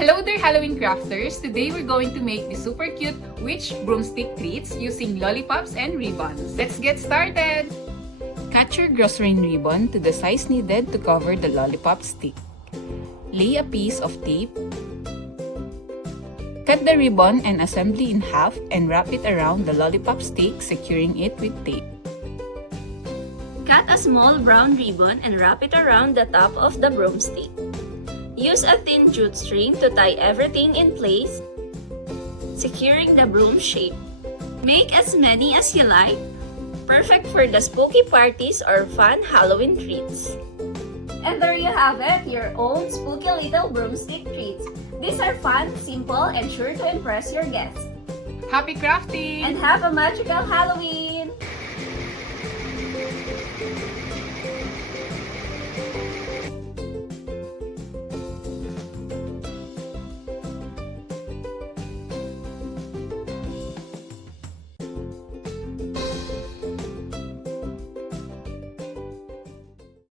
Hello there, Halloween crafters! Today we're going to make the super cute witch broomstick treats using lollipops and ribbons. Let's get started! Cut your grosgrain ribbon to the size needed to cover the lollipop stick. Lay a piece of tape. Cut the ribbon and assembly in half and wrap it around the lollipop stick, securing it with tape. Cut a small brown ribbon and wrap it around the top of the broomstick. Use a thin jute string to tie everything in place, securing the broom shape. Make as many as you like, perfect for the spooky parties or fun Halloween treats. And there you have it, your own spooky little broomstick treats. These are fun, simple, and sure to impress your guests. Happy crafting! And have a magical Halloween!